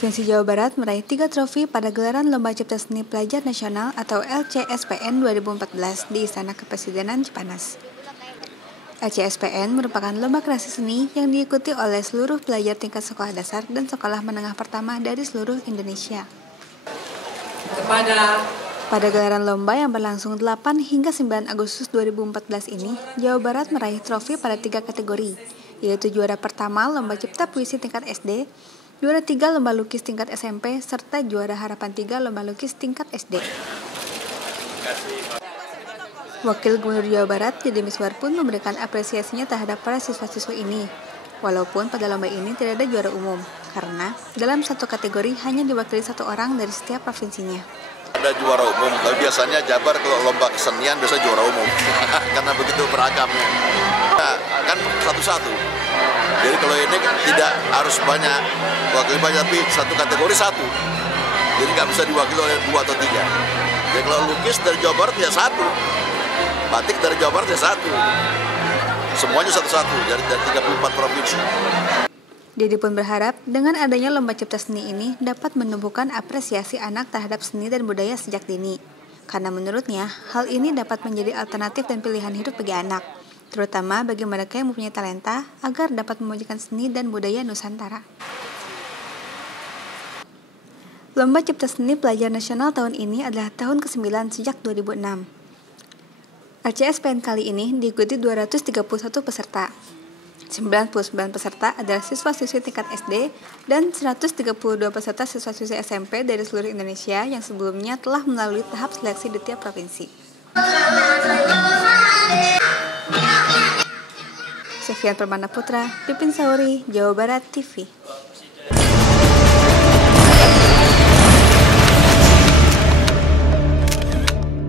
Provinsi Jawa Barat meraih 3 trofi pada gelaran Lomba Cipta Seni Pelajar Nasional atau LCSPN 2014 di Istana Kepresidenan Cipanas. LCSPN merupakan lomba kreasi seni yang diikuti oleh seluruh pelajar tingkat sekolah dasar dan sekolah menengah pertama dari seluruh Indonesia. Pada gelaran lomba yang berlangsung 8 hingga 9 Agustus 2014 ini, Jawa Barat meraih trofi pada 3 kategori, yaitu juara pertama Lomba Cipta Puisi tingkat SD, juara 3 Lomba Lukis tingkat SMP, serta juara harapan 3 Lomba Lukis tingkat SD. Wakil Gubernur Jawa Barat, Deddy Mizwar pun memberikan apresiasinya terhadap para siswa-siswa ini. Walaupun pada lomba ini tidak ada juara umum, karena dalam satu kategori hanya diwakili 1 orang dari setiap provinsinya. Ada juara umum, tapi biasanya Jabar kalau lomba kesenian biasa juara umum, karena begitu beragamnya. Nah, kan satu-satu. Jadi kalau ini tidak harus banyak, wakil banyak, tapi satu kategori satu. Jadi nggak bisa diwakili oleh 2 atau 3. Jadi kalau lukis dari Jawa Barat ya 1, batik dari Jawa Barat ya 1. Semuanya satu-satu dari 34 provinsi. Deddy pun berharap dengan adanya Lomba Cipta Seni ini dapat menumbuhkan apresiasi anak terhadap seni dan budaya sejak dini. Karena menurutnya, hal ini dapat menjadi alternatif dan pilihan hidup bagi anak, terutama bagi mereka yang mempunyai talenta agar dapat memajukan seni dan budaya Nusantara. Lomba Cipta Seni Pelajar Nasional tahun ini adalah tahun ke-9 sejak 2006. LCSPN kali ini diikuti 231 peserta. 99 peserta adalah siswa-siswi tingkat SD dan 132 peserta siswa-siswi SMP dari seluruh Indonesia yang sebelumnya telah melalui tahap seleksi di tiap provinsi. Sekian Permana Putra, Pipin Sauri, Jawa Barat TV.